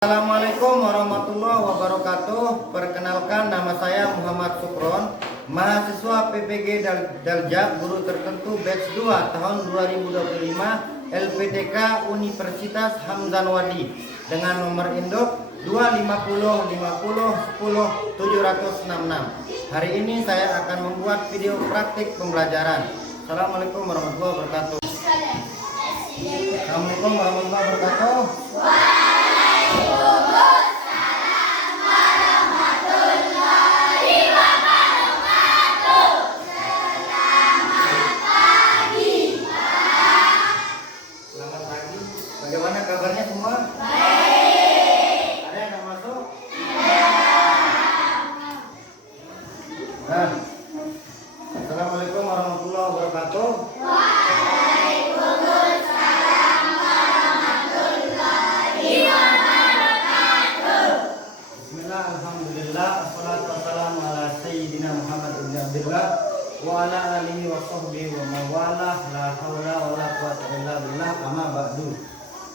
Assalamualaikum warahmatullahi wabarakatuh. Perkenalkan, nama saya Muhammad Sukron, mahasiswa PPG Daljak Guru Tertentu batch 2 tahun 2025 LPTK Universitas Hamzanwadi dengan nomor induk 2505010 766. Hari ini saya akan membuat video praktik pembelajaran. Assalamualaikum warahmatullahi wabarakatuh. Assalamualaikum warahmatullahi wabarakatuh. Bagaimana kabarnya semua? Baik. Ada yang mau masuk? Nah. Assalamualaikum warahmatullahi wabarakatuh. Waalaikumsalam warahmatullahi wabarakatuh. Bismillah, alhamdulillah, assalatu wassalamu ala sayyidina Muhammad ibn Abdullah wa ala alihi wa sahbihi wa mawalah, la haula wa la quwwata illa billah, amma ba'du.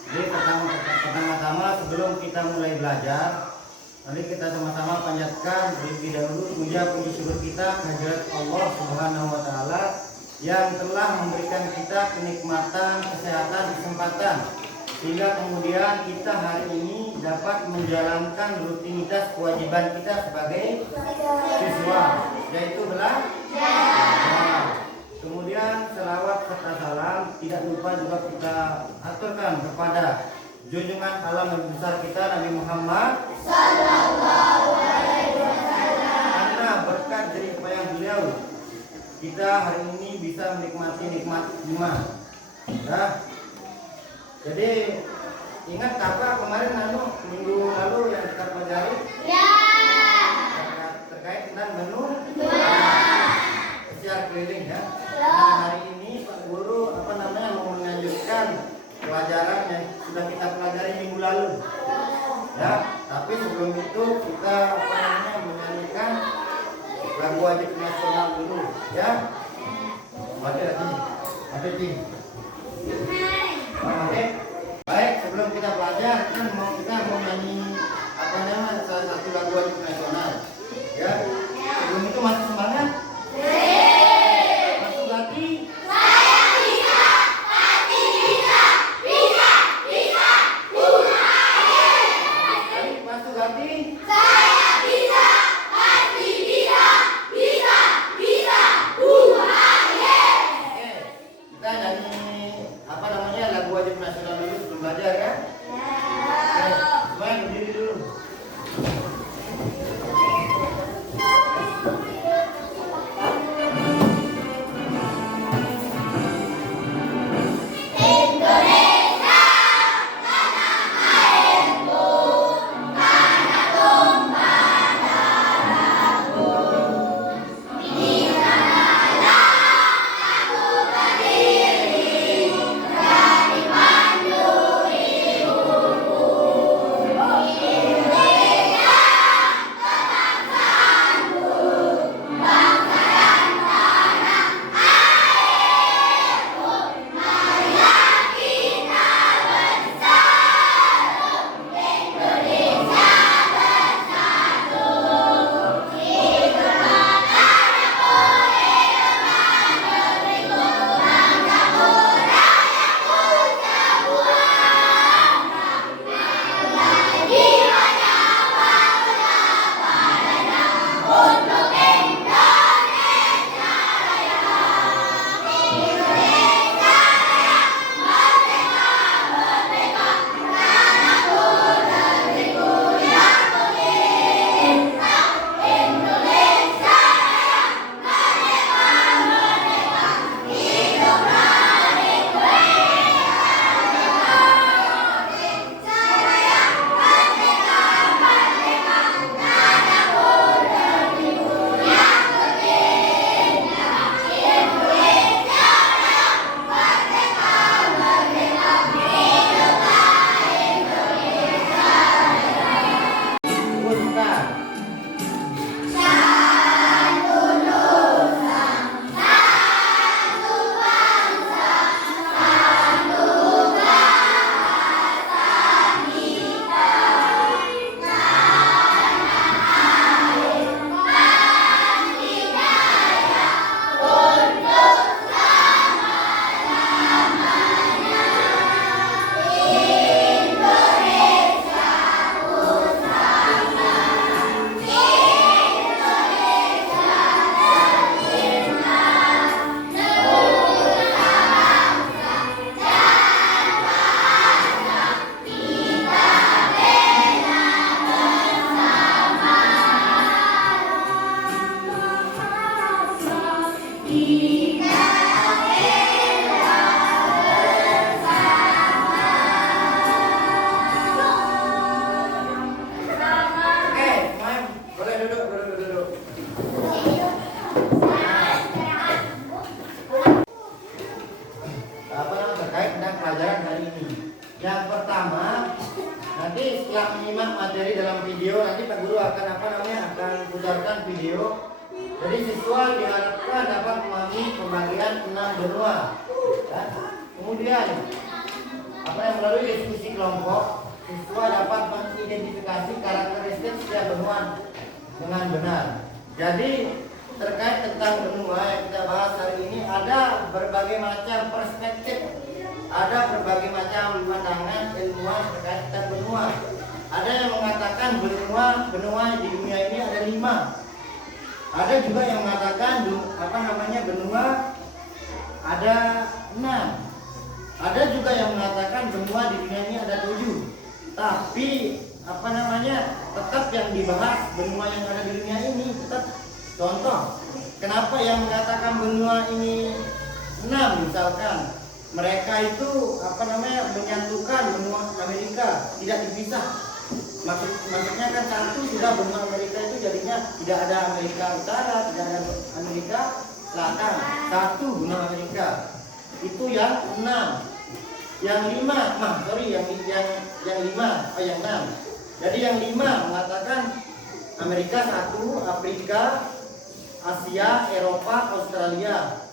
Jadi pertama-tama sebelum kita mulai belajar, mari kita sama-sama panjatkan terlebih dahulu puji syukur kita kehadirat Allah Subhanahu wa taala yang telah memberikan kita kenikmatan, kesehatan, kesempatan sehingga kemudian kita hari ini dapat menjalankan rutinitas kewajiban kita sebagai siswa, yaitu belajar. Kemudian selawat serta salam tidak lupa juga kita aturkan kepada junjungan alam yang besar kita Nabi Muhammad sallallahu alaihi wasallam. Karena berkat jerih payah beliau kita hari ini bisa menikmati nikmat iman. Ya. Jadi ingat kakak kemarin minggu lalu yang kita pelajari? Ya. Terkait dengan menu siar keliling ya. Nah, hari ini Pak Guru mau melanjutkan pelajaran yang sudah kita pelajari minggu lalu. Ya, tapi sebelum itu kita menyanyikan lagu wajib nasional dulu ya. Oke. Baik, sebelum kita belajar kita mau nyanyi salah satu lagu wajib nasional. Ya. Sebelum itu masih semangat? Indonesia, tanah airmu, tanah menyimak materi dalam video. Nanti Pak Guru akan akan putarkan video. Jadi siswa diharapkan dapat memahami pembagian 6 benua. Ya. Kemudian melalui diskusi kelompok, siswa dapat mengidentifikasi karakteristik setiap benua dengan benar. Jadi terkait tentang benua yang kita bahas hari ini, ada berbagai macam perspektif, ada berbagai macam pandangan ilmuwan terkait tentang benua. Ada yang mengatakan benua di dunia ini ada 5. Ada juga yang mengatakan benua ada 6. Ada juga yang mengatakan benua di dunia ini ada 7. Tapi tetap yang dibahas benua yang ada di dunia ini tetap. Contoh, kenapa yang mengatakan benua ini 6 misalkan, mereka itu menyatukan benua Amerika, tidak dipisah. Maksudnya kan satu sudah benua Amerika itu jadinya tidak ada Amerika Utara, tidak ada Amerika Selatan, satu benua Amerika. Itu yang 6. Yang 5, yang 6. Jadi yang 5 mengatakan Amerika 1, Afrika, Asia, Eropa, Australia,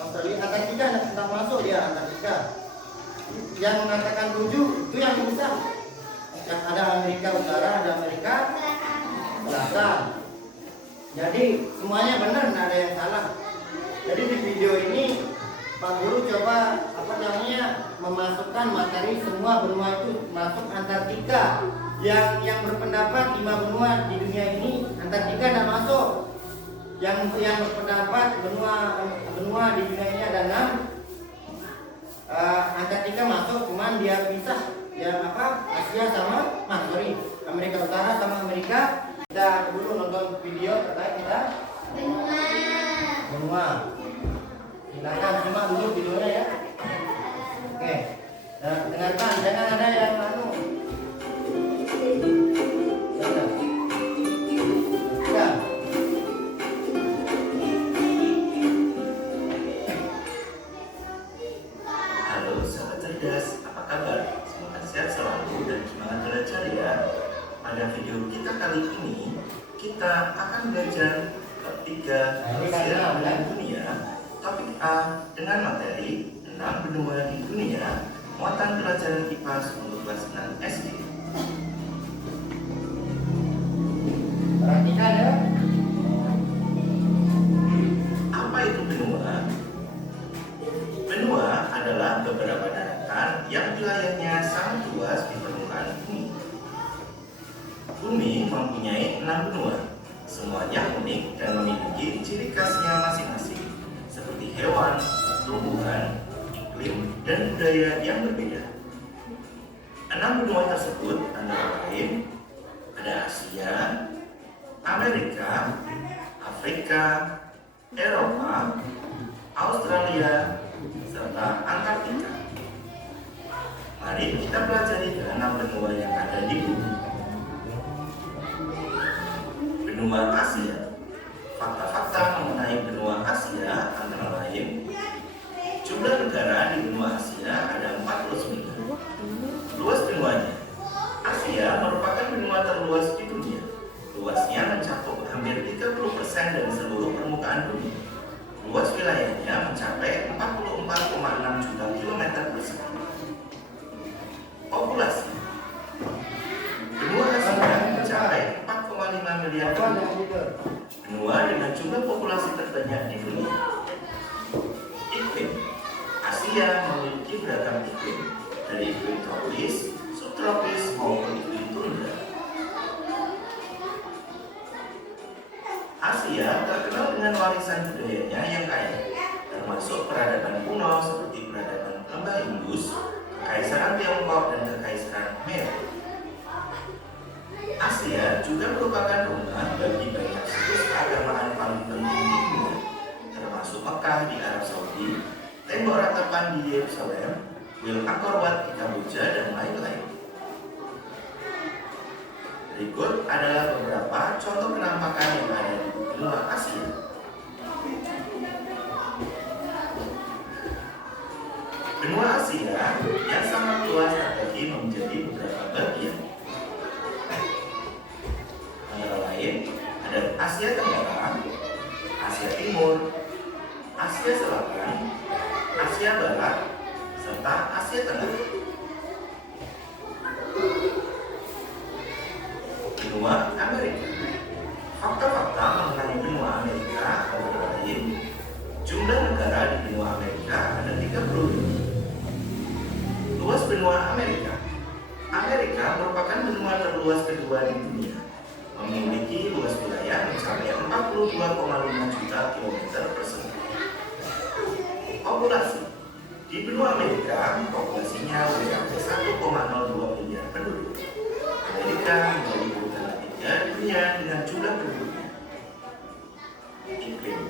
Antartika tidak masuk dia, Antartika. Yang mengatakan 7 itu yang bisa. Yang ada Amerika Utara, ada Amerika Selatan. Jadi semuanya benar, tidak ada yang salah. Jadi di video ini Pak Guru coba memasukkan materi semua benua itu masuk Antartika. Yang berpendapat 5 benua di dunia ini Antartika tidak masuk. Yang berpendapat benua di dunia ini ada 6, Antartika masuk, cuman dia pisah. Asia sama Amerika Utara sama Amerika. Kita dulu nonton video terkait kita benua. Silakan simak dulu videonya ya. Oke. Dengarkan, jangan ada yang Halo sahabat cerdas, apa kabar? Semoga sehat selalu dan semangat belajar ya. Pada video kita kali ini, kita akan belajar ketiga Asia dan dunia. Topik A dengan materi 6 benua di dunia, muatan pelajaran IPA untuk kelas 6 SD. Perhatikan ya. Apa itu benua? Benua adalah beberapa daratan yang wilayahnya sangat luas di permukaan bumi. Bumi mempunyai 6 benua, semuanya unik dan memiliki ciri khasnya masing-masing, seperti hewan, tumbuhan, iklim, dan budaya yang berbeda. 6 benua tersebut antara lain ada Asia, Amerika, Afrika, Eropa, Australia, serta Antartika. Mari kita pelajari ke-6 benua yang ada di bumi. Benua Asia. Fakta-fakta mengenai benua Asia antara lain: jumlah negara di benua Asia ada 49. Luas benuanya. Asia merupakan benua terluas di dunia. Luasnya mencakup hampir 30% dari seluruh permukaan bumi. Luas wilayahnya mencapai 44,6 juta kilometer persegi. Populasi. Benua Asia mencapai 4,5 miliar penduduk. Benua dengan jumlah populasi terbanyak di dunia. Iklim. Asia memiliki beragam iklim, dari iklim tropis, subtropis maupun iklim tundra. Asia terkenal dengan warisan budayanya yang kaya, termasuk peradaban kuno seperti peradaban Lembah Indus, Kekaisaran Tiongkok, dan Kekaisaran Khmer. Asia juga merupakan rumah bagi banyak situs keagamaan paling penting di dunia, termasuk Mekah di Arab Saudi, tembok ratapan di Yerusalem, Kuil Angkor Wat di Kamboja, dan lain-lain. Berikut adalah beberapa contoh penampakan yang ada di benua Asia. Benua Asia yang sangat luas terbagi menjadi beberapa bagian. Asia Selatan, Asia Barat, serta Asia Tengah. Benua Amerika. Fakta-fakta mengenai benua Amerika antara lain, jumlah negara di benua Amerika ada 30. Luas benua Amerika. Amerika merupakan benua terluas kedua di dunia, memiliki luas wilayah mencapai 42,5 juta kilometer persegi. Populasi. Di benua Amerika, populasinya mencapai 1,02 miliar penduduk. Amerika menjadi urutan ketiga dunia dengan jumlah penduduknya. Iklim.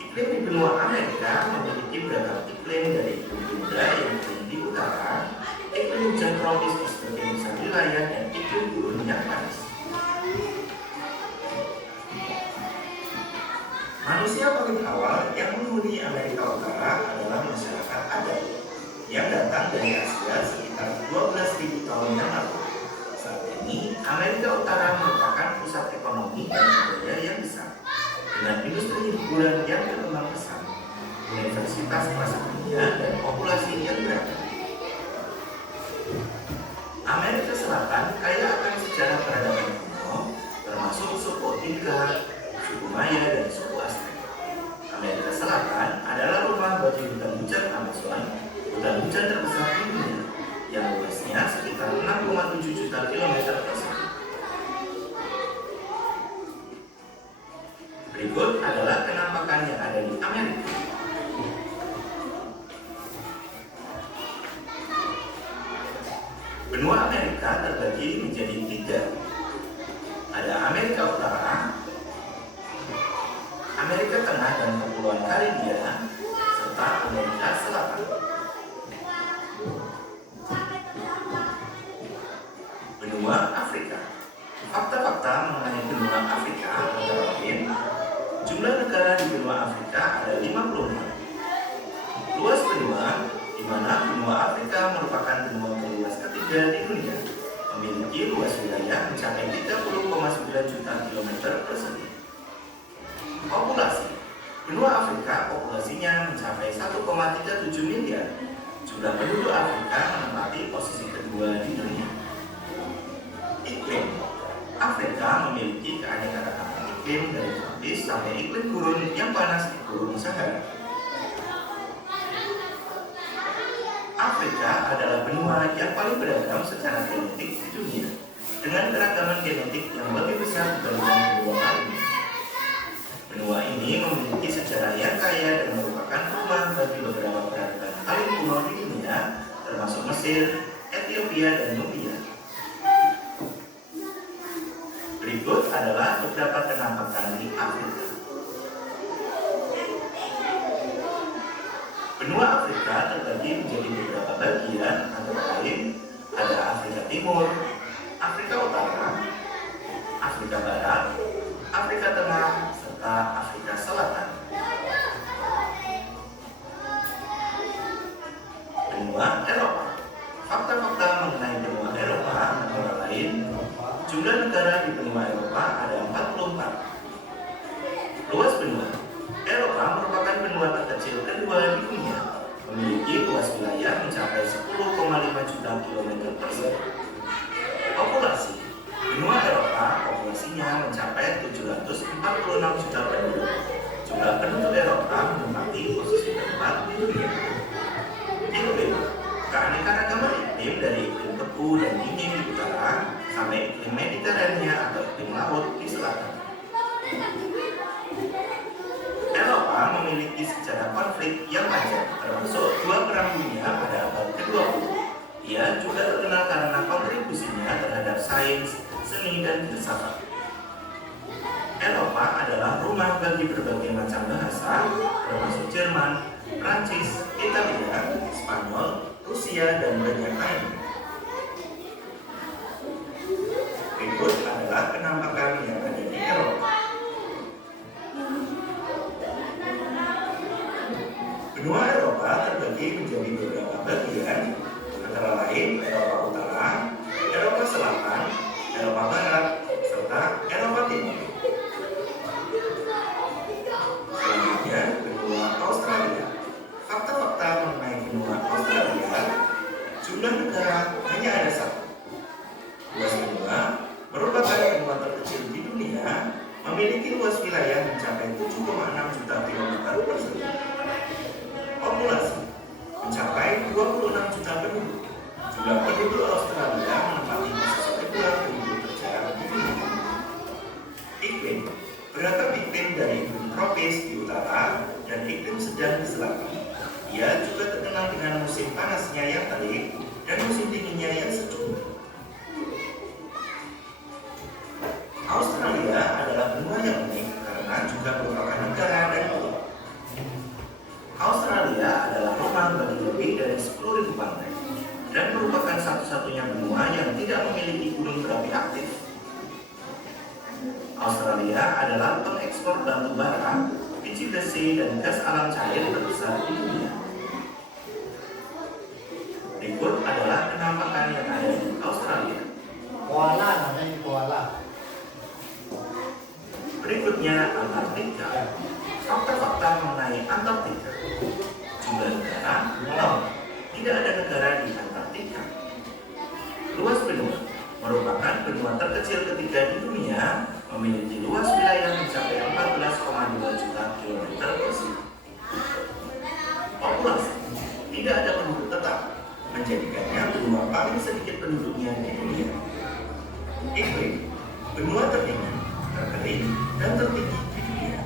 Iklim di benua Amerika memiliki beragam iklim, dari iklim tundra yang di utara, iklim hujan tropis di sebagian besar wilayah, dan iklim gurun yang panas. Manusia paling awal yang menghuni Amerika Utara adalah masyarakat adat yang datang dari Asia sekitar 12.000 tahun yang lalu. Saat ini, Amerika Utara merupakan pusat ekonomi dan budaya yang besar, dengan industri hiburan yang berkembang pesat, universitas kelas dunia, dan populasi yang beragam. Amerika Selatan kaya akan sejarah peradaban kuno, termasuk suku Inca, suku Maya, dan suku Aztec. Amerika Selatan adalah rumah bagi hutan hujan Amazon, hutan hujan terbesar di dunia, yang luasnya sekitar 6,7 juta kilometer persegi. Berikut adalah penampakan yang ada di Amerika. Benua Amerika terbagi menjadi 3. Ada Amerika Utara, Amerika Tengah dan Kepulauan Karibia, serta Amerika Selatan. Benua Afrika. Fakta-fakta mengenai benua Afrika antara lain, jumlah negara di benua Afrika ada 54. Luas benua, di mana benua Afrika merupakan benua terluas ketiga di dunia, memiliki luas wilayah mencapai 30,9 juta kilometer persegi. Populasi. Benua Afrika populasinya mencapai 1,37 miliar. Jumlah penduduk Afrika menempati posisi kedua di dunia. Iklim. Afrika memiliki keanekaragaman iklim dari tropis sampai iklim gurun yang panas di gurun Sahara. Afrika adalah benua yang paling beragam secara genetik di dunia, dengan keragaman genetik yang lebih besar dibandingkan benua lainnya. Benua ini memiliki sejarah yang kaya dan merupakan rumah bagi beberapa peradaban paling kuno di dunia, termasuk Mesir, Ethiopia, dan Nubia. Berikut adalah beberapa penampakan di Afrika. Benua Afrika terbagi menjadi beberapa bagian, antara lain ada Afrika Timur, Afrika Utara, Afrika Barat, Afrika Tengah, serta Afrika Selatan. Benua Eropa. Fakta-fakta mengenai benua Eropa antara lain, jumlah negara di benua Eropa ada 44. Luas benua. Eropa merupakan benua terkecil kedua di dunia, memiliki luas wilayah mencapai 10,5 juta kilometer persegi. Populasi. Benua Eropa populasinya mencapai 746 juta penduduk. Jumlah penduduk Eropa menempati posisi keempat di dunia. Iklim. Keanekaragaman iklim dari iklim beku dan dingin di utara sampai iklim Mediterania atau iklim laut di selatan. Eropa memiliki sejarah konflik yang panjang, termasuk 2 perang dunia pada abad ke-20. Ia juga terkenal karena kontribusinya terhadap sains, seni, dan filsafat. Eropa adalah rumah bagi berbagai macam bahasa, termasuk Jerman, Prancis, Italia, Spanyol, Rusia, dan banyak lainnya. Berikut adalah penampakan yang ada di Eropa. Benua Eropa terbagi menjadi beberapa bagian, antara lain Eropa Utara, Eropa Selatan, Eropa Barat, serta Eropa Timur. Selanjutnya, benua luas wilayah mencapai 7,6 juta kilometer persegi. Populasi mencapai 26 juta penduduk. Jumlah penduduk Australia menempati posisi kedua penduduk terjarak di dunia. Iklim beragam iklim dari iklim tropis di utara dan iklim sedang di selatan. Ia juga terkenal dengan musim panasnya yang terik dan musim dinginnya yang sejuk. Australia adalah benua yang unik karena juga merupakan negara dan pulau. Australia adalah rumah bagi lebih dari 10.000 pantai dan merupakan satu-satunya benua yang tidak memiliki gunung berapi aktif. Australia adalah pengekspor batu bara, biji besi, dan gas alam cair terbesar di dunia. Berikut adalah penampakan yang ada di Australia. Koala namanya koala. Berikutnya Antartika. Fakta-fakta mengenai Antartika. Jumlah negara 0. Tidak ada negara di Antartika. Luas benua merupakan benua terkecil ketiga di dunia, memiliki luas wilayah mencapai 14,2 juta kilometer persegi. Populasi tidak ada penduduk tetap, menjadikannya benua paling sedikit penduduknya di dunia. Iklim benua terdingin, terkering, dan tertinggi di dunia.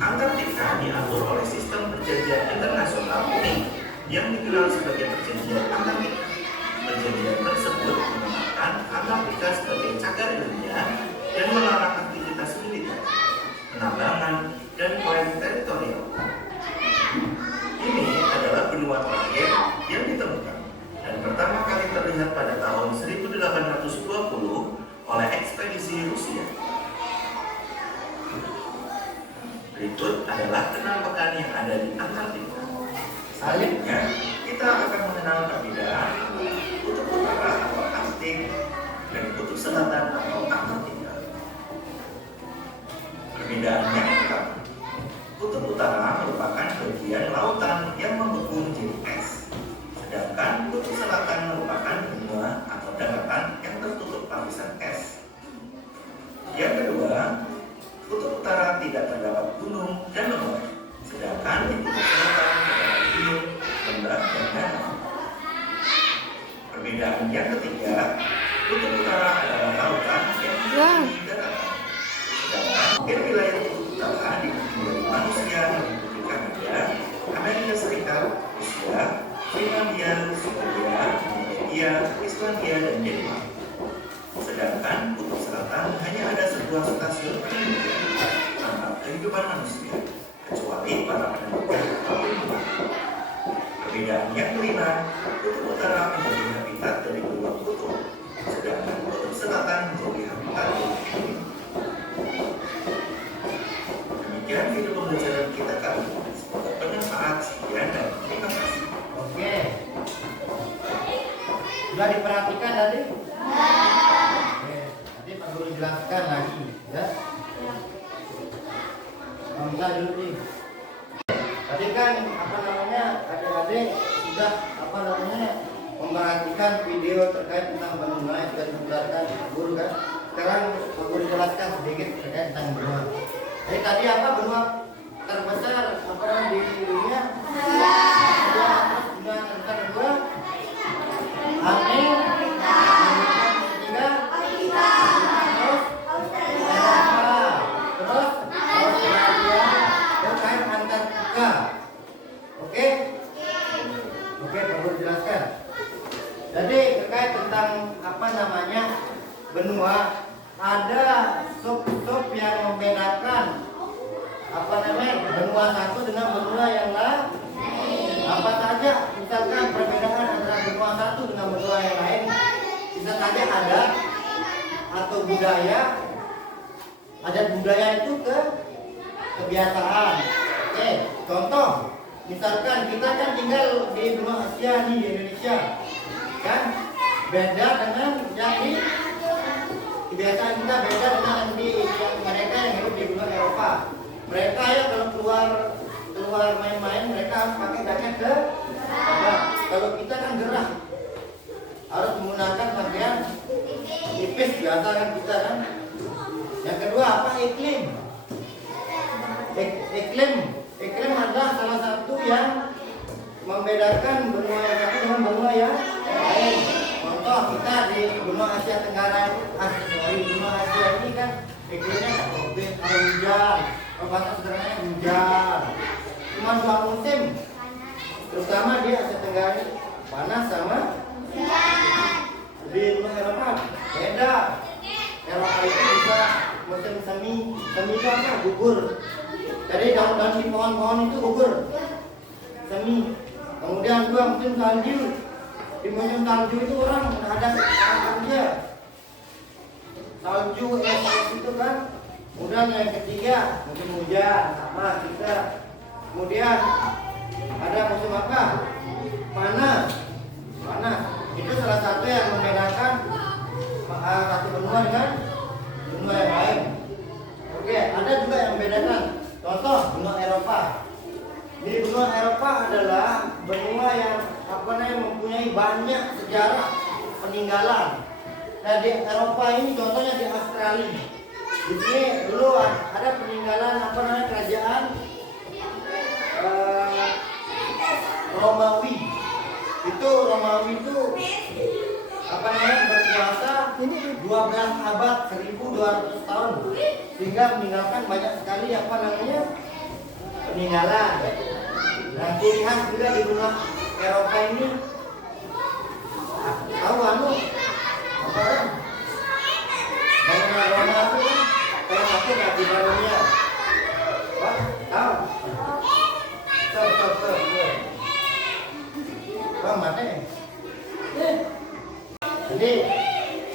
Antartika diatur oleh sistem perjanjian internasional unik yang dikenal sebagai Perjanjian Antartika. Perjanjian tersebut menetapkan Antartika sebagai cagar ilmiah dan melarang aktivitas militer, penambangan, dan klaim teritorial. Ini adalah benua terakhir yang ditemukan dan pertama kali terlihat pada tahun 1820 oleh ekspedisi Rusia. Berikut adalah penampakan yang ada di Antartika. Selanjutnya, kita akan mengenal perbedaan antara kutub utara atau Arktik dan kutub selatan atau Antartika. Perbedaannya pertama, kutub utara merupakan bagian lautan yang membeku menjadi es, sedangkan kutub selatan merupakan benua atau daratan yang tertutup lapisan es. Yang kedua, kutub utara tidak terdapat gunung dan lembah, sedangkan di kutub selatan terdapat gunung, lembah, dan danau. Perbedaan yang ketiga, kutub utara adalah lautan yang memiliki daratan, sedangkan wilayah kutub utara dipenuhi oleh manusia meliputi Kanada, Amerika Serikat, Rusia, Finlandia, Swedia, Norwegia, Islandia, dan Denmark. Sedangkan kutub selatan hanya ada sebuah stasiun penelitian tentang kehidupan manusia, kecuali para penelitian atau ilmuwan. Perbedaan yang kelima, kutub utara menjadi habitat dari kedua kutub, sedangkan kutub selatan menjadi habitat dari iklim. Demikian video pembelajaran kita kali ini. Semoga bermanfaat. Sekian dan terima kasih. Oke. Sudah diperhatikan tadi? Nanti Pak Guru jelaskan lagi, ya. Bisa dulu nih. Tadi kan adik-adik sudah memperhatikan video terkait tentang benua yang sudah dijelaskan Pak Guru kan. Sekarang Pak Guru jelaskan sedikit terkait tentang benua. Jadi tadi benua terbesar di dunia? Benua terbesar kedua? Amerika. Ketiga? Terus Australia, dan Antartika. Oke, Pak Guru jelaskan. Jadi terkait tentang benua, ada sub-sub yang membedakan benua satu dengan benua yang lain. Apa saja misalkan perbedaan antara benua satu dengan benua yang lain? Bisa saja ada atau budaya. Adat budaya itu kebiasaan. Oke, contoh, misalkan kita kan tinggal di benua Asia nih, di Indonesia, kan beda dengan yang di kebiasaan kita beda dengan yang mereka yang hidup di benua Eropa. Mereka ya kalau keluar main-main mereka harus pakai jaket ke kalau kita kan gerah harus menggunakan pakaian tipis ya. biasa kan kita kan. Yang kedua apa? Iklim. Iklim adalah salah satu yang membedakan benua yang satu dengan benua yang lain. Contoh kita di benua Asia Tenggara, benua Asia ini kan iklimnya tropis, ada hujan, bahasa sederhananya hujan. Cuma 2 musim, terutama di Asia Tenggara ini panas sama hujan. Di benua Eropa beda. Eropa itu bisa musim semi itu apa? Gugur. Jadi daun-daun di pohon-pohon itu gugur. Semi. Kemudian 2 musim salju. Di musim salju itu orang ada aja. Salju es itu kan. Kemudian yang ketiga musim hujan sama kita. Kemudian ada musim apa? Panas. Itu salah satu yang membedakan satu benua dengan benua yang lain. Oke, ada juga yang membedakan. Contoh benua Eropa. Di benua Eropa adalah benua yang mempunyai banyak sejarah peninggalan. Nah di Eropa ini contohnya di Australia. Di sini dulu ada peninggalan kerajaan Romawi. Romawi itu berkuasa 12 abad, 1200 tahun, sehingga meninggalkan banyak sekali peninggalan. Nah pilihan juga di benua Eropa ini tahu apa kan? Bangunan Roma itu kayak satu di dunia. Wah, tahu? Stop. Mati. Jadi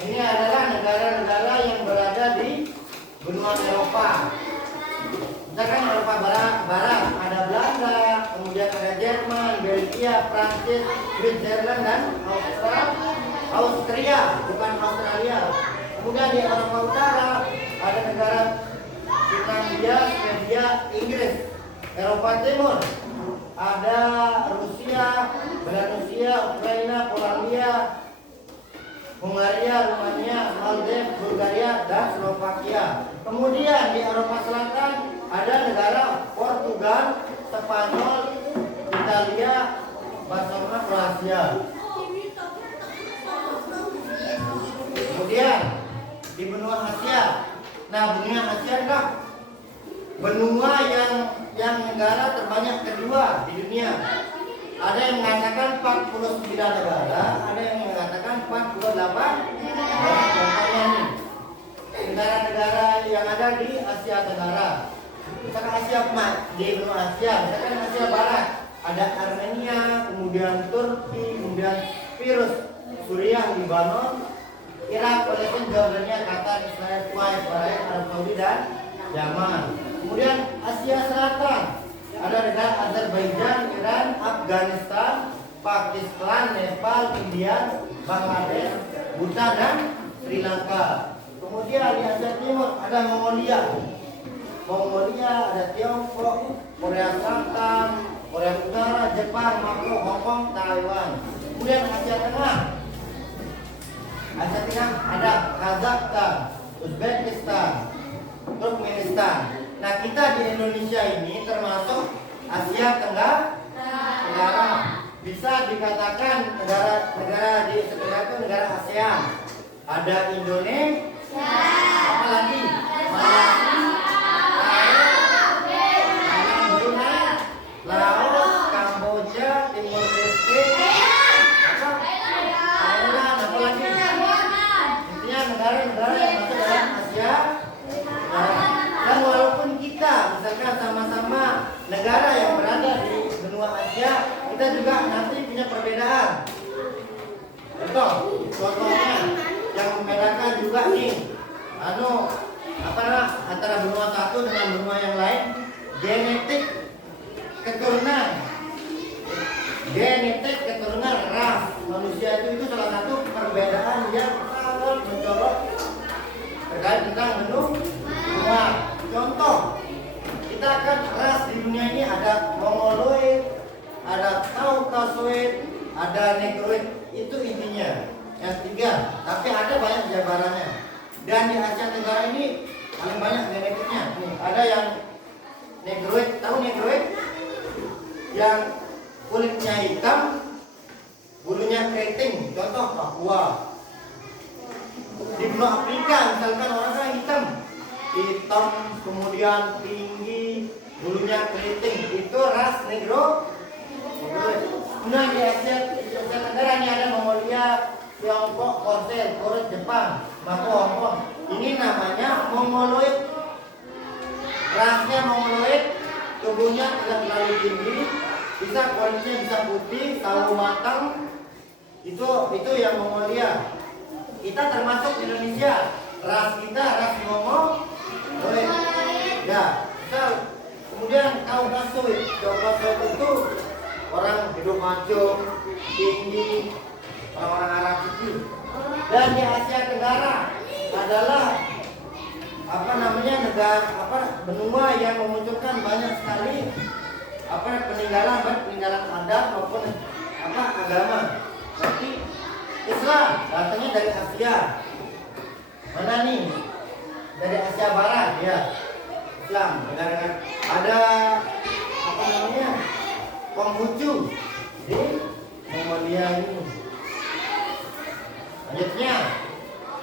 ini adalah negara-negara yang berada di benua Eropa. Misalkan Eropa Barat ada Belanda, kemudian ada Jerman, Belgia, Prancis, Switzerland dan Austria, bukan Australia. Kemudian di Eropa Utara ada negara Finlandia, Swedia, Inggris. Eropa Timur ada Rusia, Belarusia, Ukraina, Polandia, Hungaria, Rumania, Maldives, Bulgaria, dan Slovakia. Kemudian di Eropa Selatan ada negara Portugal, Spanyol, Italia, Barcelona, Kroasia. Kemudian di benua Asia. Nah, benua Asia adalah benua yang negara terbanyak kedua di dunia. Ada yang mengatakan 49 negara, ada yang mengatakan 48 negara-negara yang ada di Asia Tenggara. Misalkan Asia di benua Asia, misalkan Asia Barat, ada Armenia, kemudian Turki, kemudian Virus, Suriah, Lebanon, Irak, Palestina, Jordania, Qatar, Israel, Kuwait, Bahrain, Arab Saudi, dan Yaman. Kemudian Asia Selatan ada negara Azerbaijan, Iran, Afghanistan, Pakistan, Nepal, India, Bangladesh, Bhutan, dan Sri Lanka. Kemudian di Asia Timur ada Mongolia, ada Tiongkok, Korea Selatan, Korea Utara, Jepang, Makau, Hong Kong, Taiwan. Kemudian Asia Tengah ada Kazakhstan, Uzbekistan, Turkmenistan. Nah kita di Indonesia ini termasuk Asia Tenggara. Bisa dikatakan negara di sekitar itu negara ASEAN. Ada Indonesia, apalagi Malaysia, Laos, Kamboja, Timor Leste, Thailand, apalagi intinya negara-negara yang masuk dalam Asia. Dan walaupun kita misalkan sama-sama negara yang berada di benua Asia, kita juga nanti punya perbedaan. Contohnya yang membedakan juga nih, antara benua satu dengan benua yang lain, genetik keturunan ras manusia itu salah satu perbedaan yang sangat mencolok terkait tentang benua. Contoh, kita akan ras di dunia ini ada Mongoloid, ada Kaukasoid, ada Negroid, itu intinya yang 3. Tapi ada banyak jabarannya. Dan di Asia Tenggara ini paling banyak genetiknya. Nih, ada yang negroid, tahu negroid? Yang kulitnya hitam, bulunya keriting, contoh Papua. Di benua Afrika misalkan orangnya hitam, kemudian tinggi, bulunya keriting, itu ras negro. Nah di Asia Tenggara ini ada Mongolia, Tiongkok, Korea, Jepang, Mako, Hongkong. Ini namanya Mongoloid. Rasnya Mongoloid, tubuhnya tidak terlalu tinggi, bisa kulitnya bisa putih, sawo matang. Itu yang Mongolia. Kita termasuk Indonesia. Ras kita ras Mongoloid. Ya, kemudian Kaukasus. Kaukasus itu orang hidup maco, tinggi, orang-orang Arab itu. Dan di Asia Tenggara adalah benua yang memunculkan banyak sekali peninggalan adat maupun agama. Berarti Islam datangnya dari Asia. Mana nih? Dari Asia Barat ya. Islam dengan ada Konghucu di Mongolia ini. Selanjutnya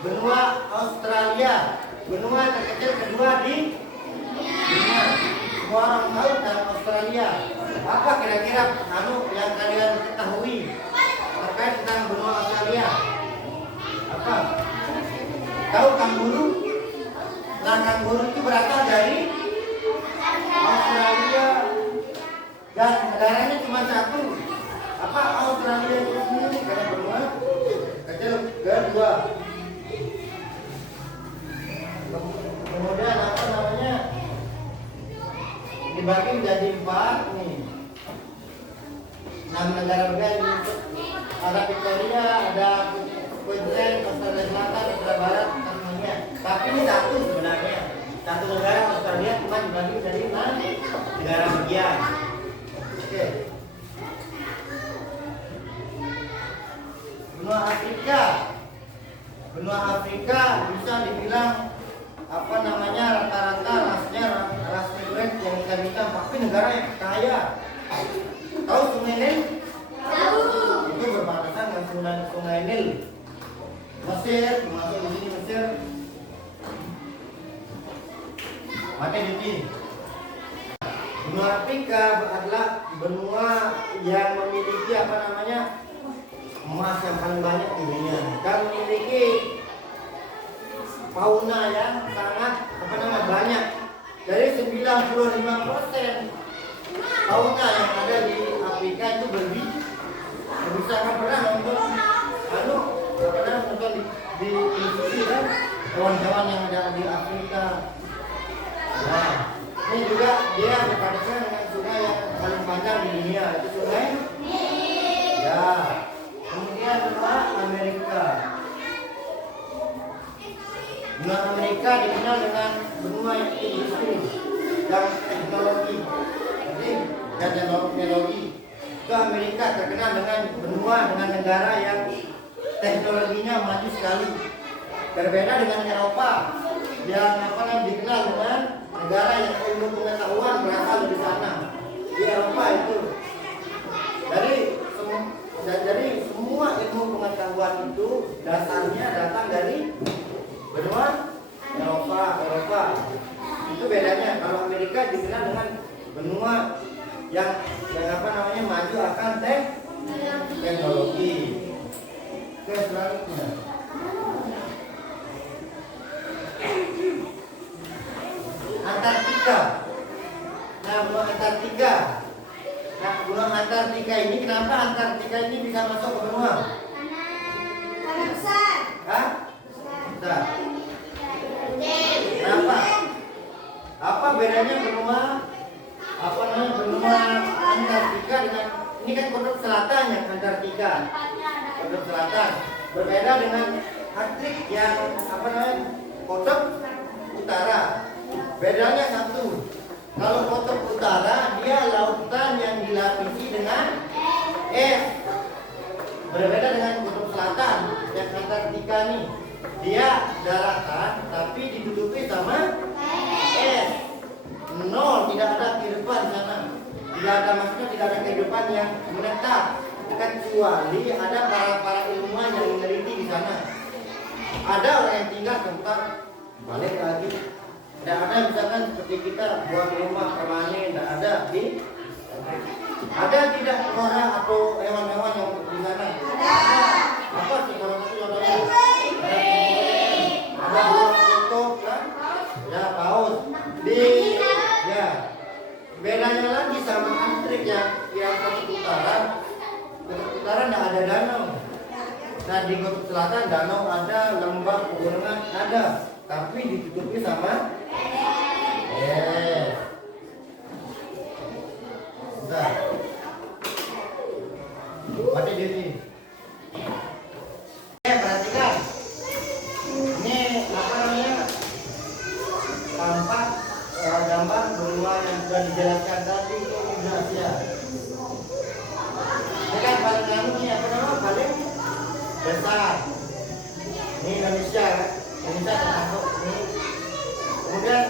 benua Australia, benua terkecil kedua di dunia. Semua orang tahu tentang Australia. Apa kira-kira yang kalian ketahui terkait tentang benua Australia? Apa? Tahu kanguru? Nah, kanguru itu berasal dari Australia dan negaranya cuma satu. Australia itu sendiri karena benua kecil kedua. Kemudian dibagi menjadi 4 nih. 6 negara berbeda. Ada Victoria, ada Queensland, Australia Selatan, Australia Barat, Tasmania. Tapi ini satu sebenarnya. Satu negara Australia cuma dibagi menjadi 6 negara bagian. Oke. Benua Afrika bisa dibilang rata-rata rasnya ras negroid yang hitam, tapi negara yang kaya. Tahu Sungai Nil? Tahu. Itu berbatasan dengan Sungai Nil. Mesir, masuk di sini Mesir. Maka di sini. Benua Afrika adalah benua yang memiliki emas yang paling banyak di dunia dan memiliki fauna yang sangat banyak. Dari 95% fauna yang ada di Afrika itu sangat pernah nonton di televisi kan hewan-hewan yang ada di Afrika. Nah, ini juga dia berkaitan dengan sungai yang paling panjang di dunia, itu sungai ya. Kemudian benua Amerika. Benua Amerika dikenal dengan benua yang industri dan teknologi. Jadi teknologi. Itu Amerika terkenal dengan benua dengan negara yang teknologinya maju sekali. Berbeda dengan Eropa yang dikenal dengan negara yang ilmu pengetahuan berasal dari sana. Di Eropa itu. Jadi semua ilmu pengetahuan itu dasarnya datang dari benua Eropa. Itu bedanya. Kalau Amerika dikenal dengan benua yang maju akan teknologi. Oke, selanjutnya. Antartika. Benua Antartika. Benua Antartika ini, kenapa Antartika ini bisa masuk ke benua? Karena besar. Hah? Besar. Kenapa? Apa bedanya benua Antartika dengan ini kan kutub selatan yang Antartika. Kutub selatan berbeda dengan Arktik yang kutub utara. Bedanya satu. Kalau kutub utara dia lautan yang dilapisi dengan es. Berbeda dengan kutub selatan yang Antartika nih. Dia daratan tapi ditutupi sama es. Nol, tidak ada kehidupan di sana. Tidak ada, maksudnya tidak ada kehidupan yang menetap, kecuali ada para ilmuwan yang meneliti di sana. Ada orang yang tinggal tempat balik lagi. Tidak ada misalkan seperti kita buat rumah permanen, tidak ada di. Ada tidak flora atau hewan-hewan yang di sana? Ada. Apa sih kalau itu contohnya? Ada burung kutub kan? Ya paus. Ya. Bedanya lagi sama Antrik yang kutub utara. Kutub utara tidak ada danau. Nah di kutub selatan danau ada, lembah, pegunungan ada, tapi ditutupi sama bentar. Mati di sini. Perhatikan. Ini apa namanya? Tampak gambar benua yang sudah dijelaskan tadi itu Indonesia. Ini kan paling ini apa namanya? Paling besar. Ini Indonesia kan? Indonesia termasuk ini. Kemudian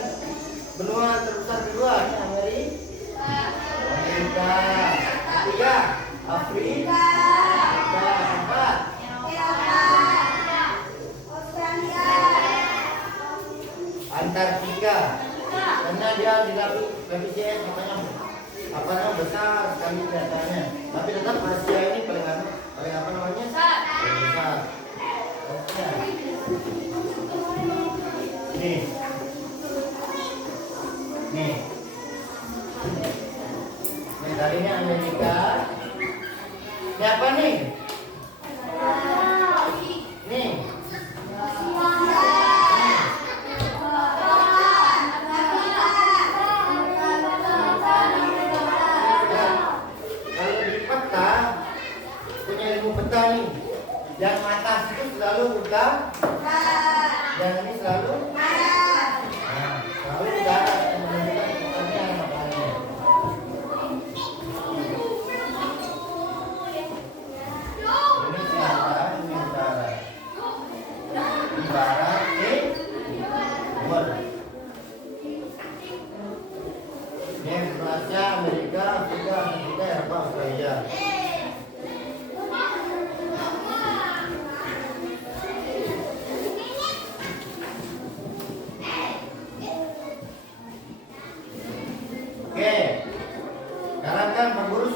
benua terbesar kedua ini Amerika. Ketiga Afrika. Keempat Antartika. Karena dia di lapis es makanya apa namanya besar sekali kelihatannya. Tapi tetap Asia ini paling apa namanya? Paling besar. Oke. Nih. Nih tadi ini Amerika. Ini apa nih? Nih. Peta nih, yang atas itu selalu utara, yang ini selalu selalu utara, menunjukkan petanya makanya. Ini selatan, ini utara, ini barat, ini timur. Ini Asia, Amerika, Afrika, Eropa, Australia.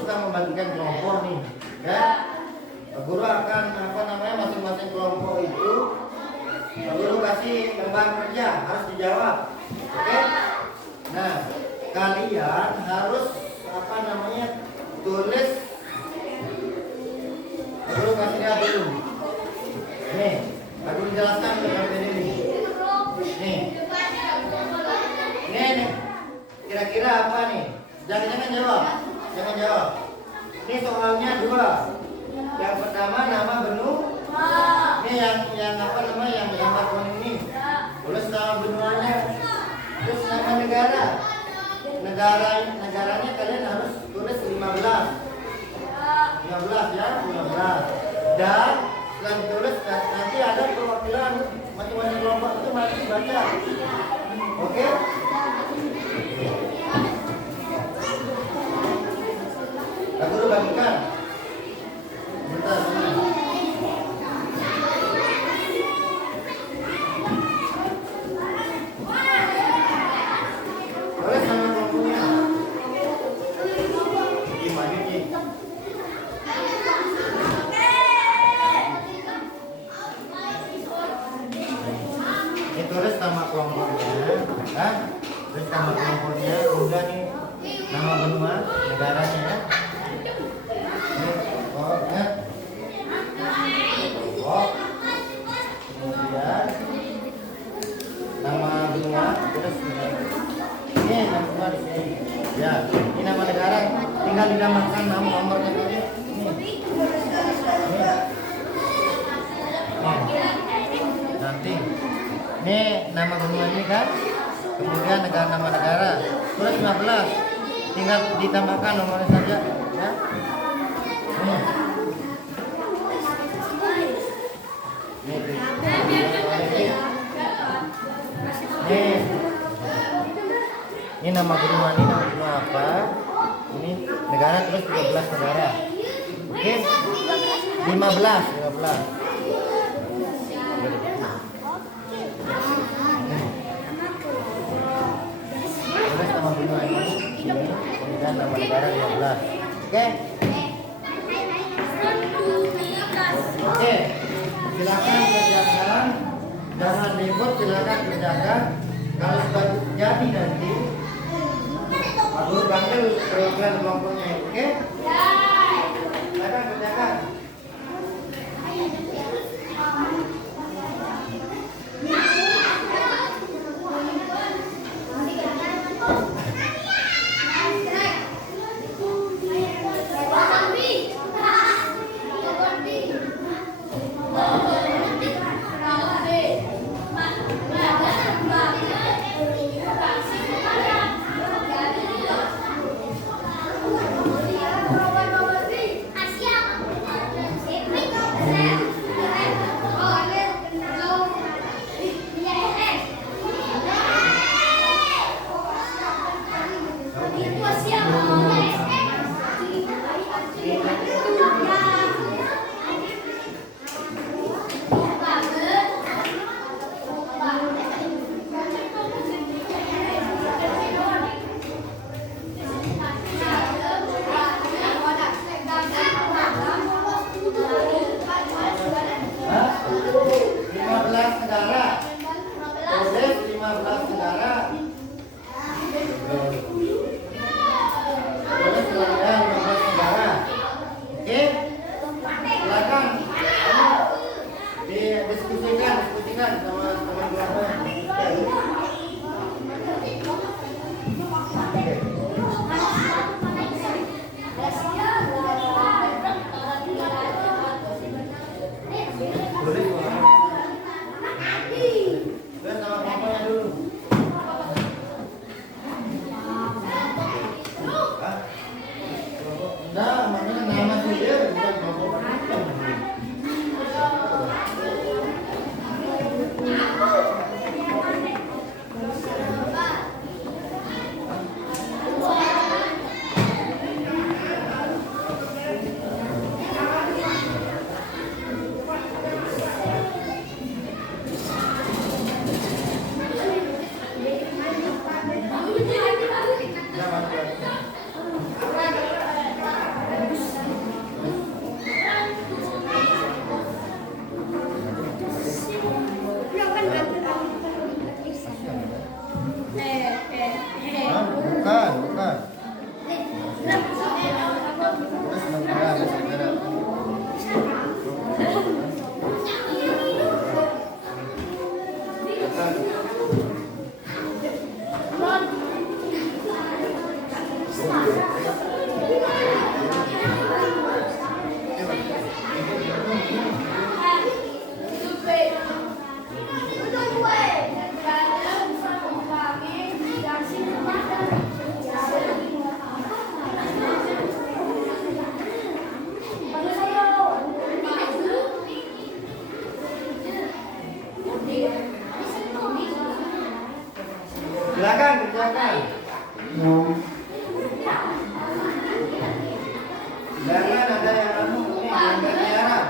Membagikan kelompok nih, ya. Pak Guru akan apa namanya masing-masing kelompok itu, Pak Guru kasih lembar kerja harus dijawab, oke? Nah, kalian harus apa namanya tulis. Pak Guru kasih lihat dulu. Nih, Pak Guru jelaskan ke kalian ini. Nih, kira-kira apa nih? Jangan jawab. Jangan jawab. Ini soalnya dua. Yang pertama nama benua. Ini yang apa namanya yang gambar kuning ini. Tulis nama benuanya. Terus nama negara. Negaranya kalian harus tulis 15. 15 ya, 15. Dan setelah ditulis nanti ada perwakilan masing-masing kelompok itu mari baca. Oke? Aku udah bagikan. Bentar. Boleh sama kelompoknya. Gimana nih? Ini tulis nama kelompoknya, kan? Terus nama kelompoknya, udah nih nama benua negaranya ya. Kemudian nama benua terus ini nama benua di sini ya, ini nama negara tinggal dinamakan nomornya tadi nanti ini nama benua ini kan, kemudian nama negara terus 15 tinggal ditambahkan nomornya saja ya. Nih nama benua apa? Ini negara terus 13 negara. Oke. 15. Tulis nama benua ini, kemudian nama negara 15. Oke. Oke. Silakan kerjakan. Jangan ribut, silakan kerjakan. Kalau sudah jadi nanti baru panggil perwakilan kelompoknya, oke? Silakan kerjakan. Diskusikan sama teman-teman. Silakan kerjakan. Jangan ada yang yang berkeliaran.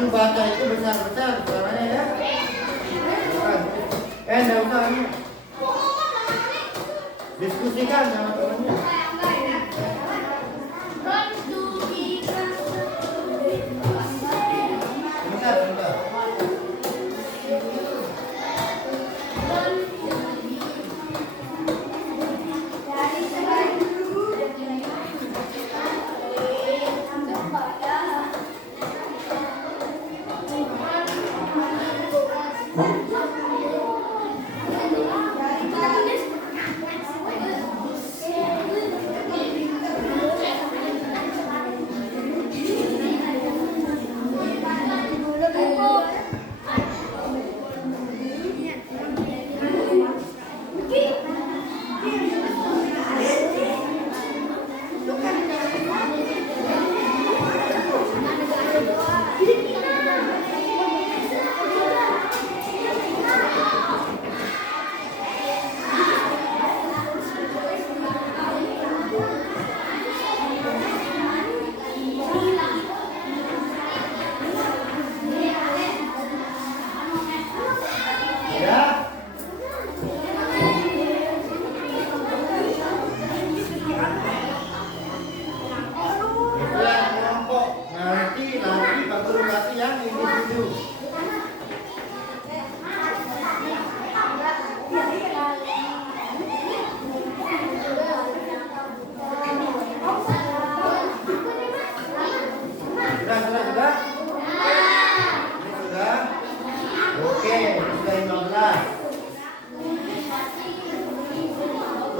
maju baca itu besar-besar suaranya ya. Bukan. Enggak usah ini. Diskusikan sama temannya. Bentar.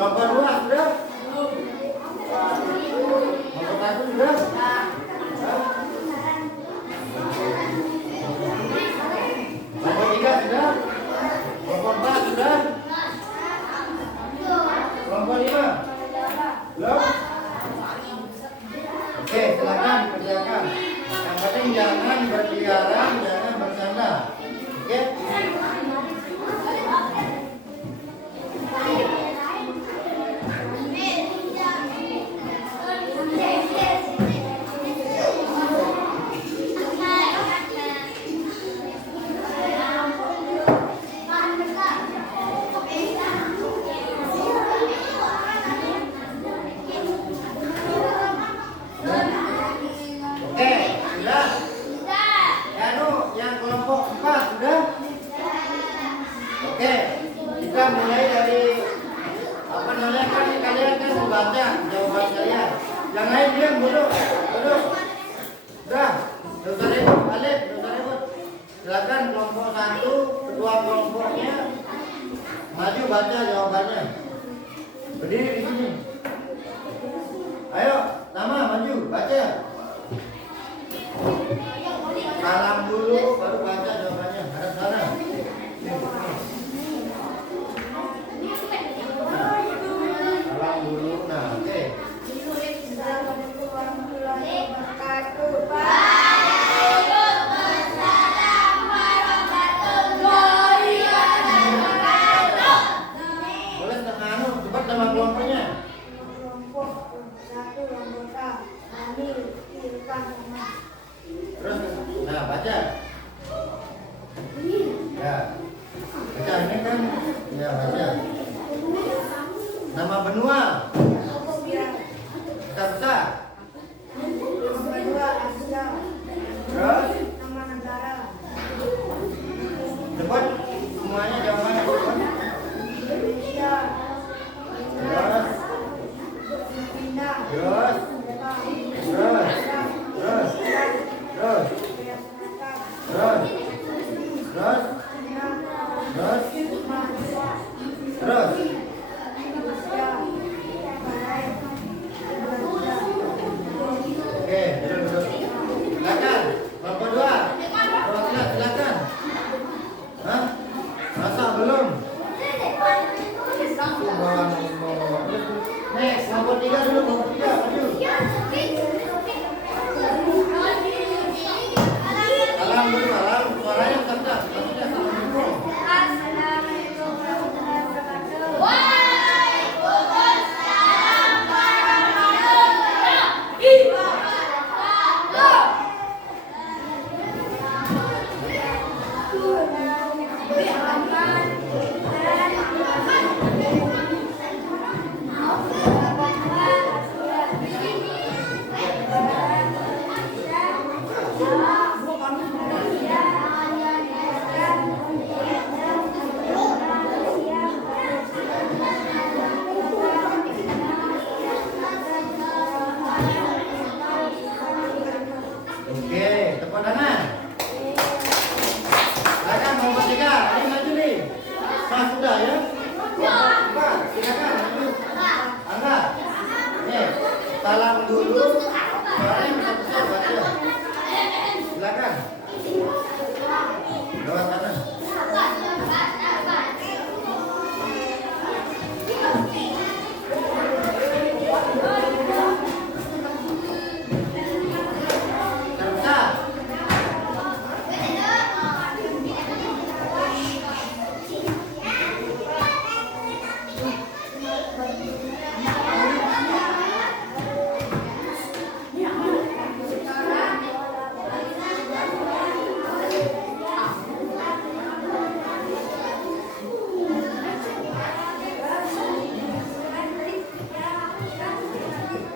Bapak dua sudah? Bapak satu sudah? Bapak tiga sudah? Bapak empat sudah? Bapak lima? Belum? Oke, silakan kerjakan. Yang penting jangan berkeliaran, jangan bercanda. Oke? Oke, kita mulai dari apa namanya kan kalian kan membaca jawaban kalian. Yang lain diam duduk. Udah, dosa ribut, balik, dosa ribut. Silakan kelompok satu, kedua kelompoknya maju baca jawabannya. Berdiri di sini. Ayo, nama maju baca. Salam dulu, baru baca jawabannya. Hadap sana. Salam dulu. Nah, oke. Boleh tengah cepat nama kelompoknya. Terus, nah baca. Ya, baca ini kan, ya baca. Nama benua. Besar. Terus, Nama negara. cepat semuanya jawabannya cepat. Indonesia. Terus, Filipina. terus, terus, terus, terus, terus, terus, terus, terus. Oke, duduk. Silakan, Bapak dua. Perwakilan silakan. Hah? Masa belum? Next, nomor 3 dulu, nomor 3, maju. Salam dulu, salam. Suaranya kencang, maksudnya salam dulu. Assalamualaikum warahmatullahi wabarakatuh.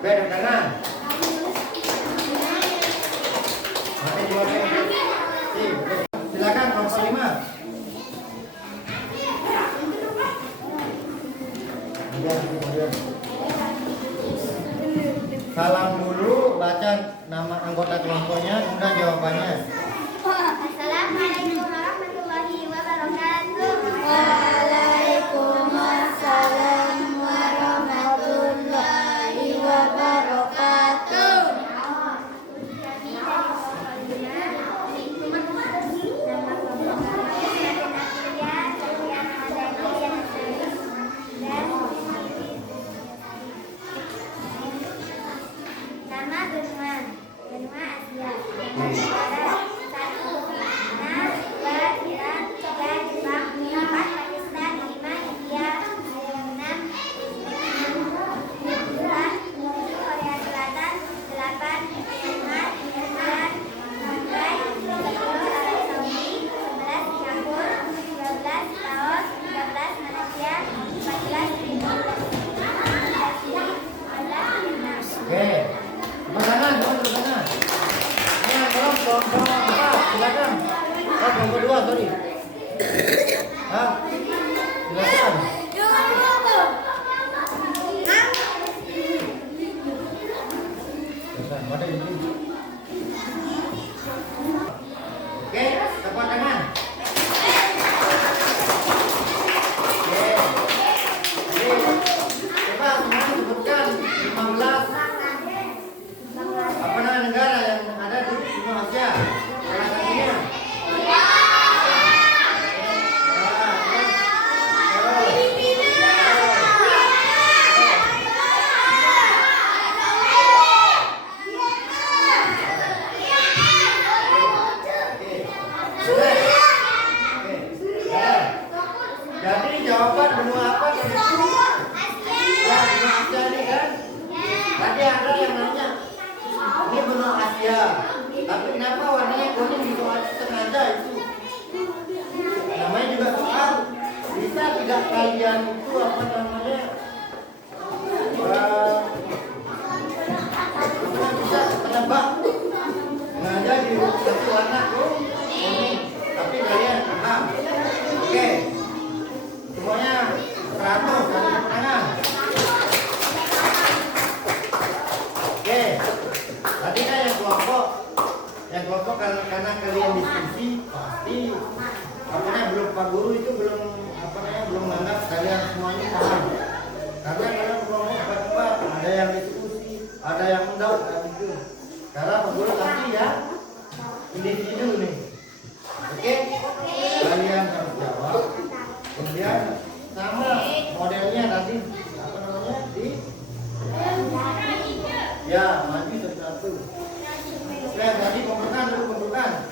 Beda kanan. Mati dua kali. Silakan kelompok 5. Salam dulu, baca nama anggota kelompoknya, kemudian jawabannya. Assalamualaikum warahmatullahi wabarakatuh. Waalaikumsalam warahmatullahi wabarakatuh. Nama benua Asia. Negara 1 China, 2 Iran, 3 Jepang, 4 Pakistan, 5 India, 6 Uzbekistan, 7 Korea Selatan, 8 Myanmar, 9 Brunei, 10 Arab Saudi, 11 Singapura, 12 Laos, 13 Malaysia, 14 Filipina, 15 Vietnam. Oke. Mana? Ini yang kelompok 4, silakan. Oh, kelompok 2, sorry. Hah? Silakan. Mana ini? Oke, tepuk tangan. Oke. Jadi, coba semuanya sebutkan 15 apa nama negara yang ada di benua Asia? Salah satunya. Jadi jawaban benua apa? Ya, benua Asia ini kan? Tadi ada yang nanya, ini benua Asia, tapi kenapa warnanya kuning gitu? Sengaja itu. Namanya juga soal. Bisa tidak kalian itu apa namanya? Bisa penebak. Sengaja di satu warna kuning, tapi kalian paham. Oke, semuanya 100 dari tangan. Oke, tadi kan yang kelompok karena kalian diskusi pasti belum Pak Guru itu belum menganggap kalian semuanya paham. Karena kalian kelompok tiba-tiba ada yang diskusi, ada yang enggak gitu. Karena Pak Guru kasih ya individu nih. Oke, kalian harus jawab. Kemudian sama modelnya tadi apa namanya di ya maju satu-satu. Oke, tadi pembukaan dulu pembukaan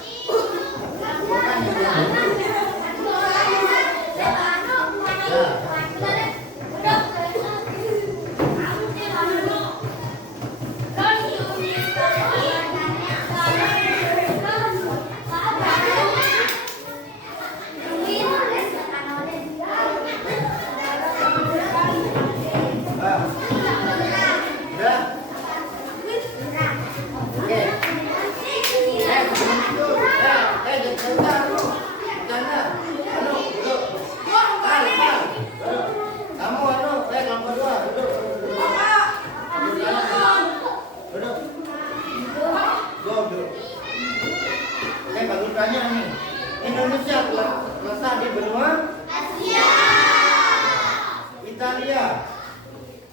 yang Indonesia terletak di benua Asia, Italia,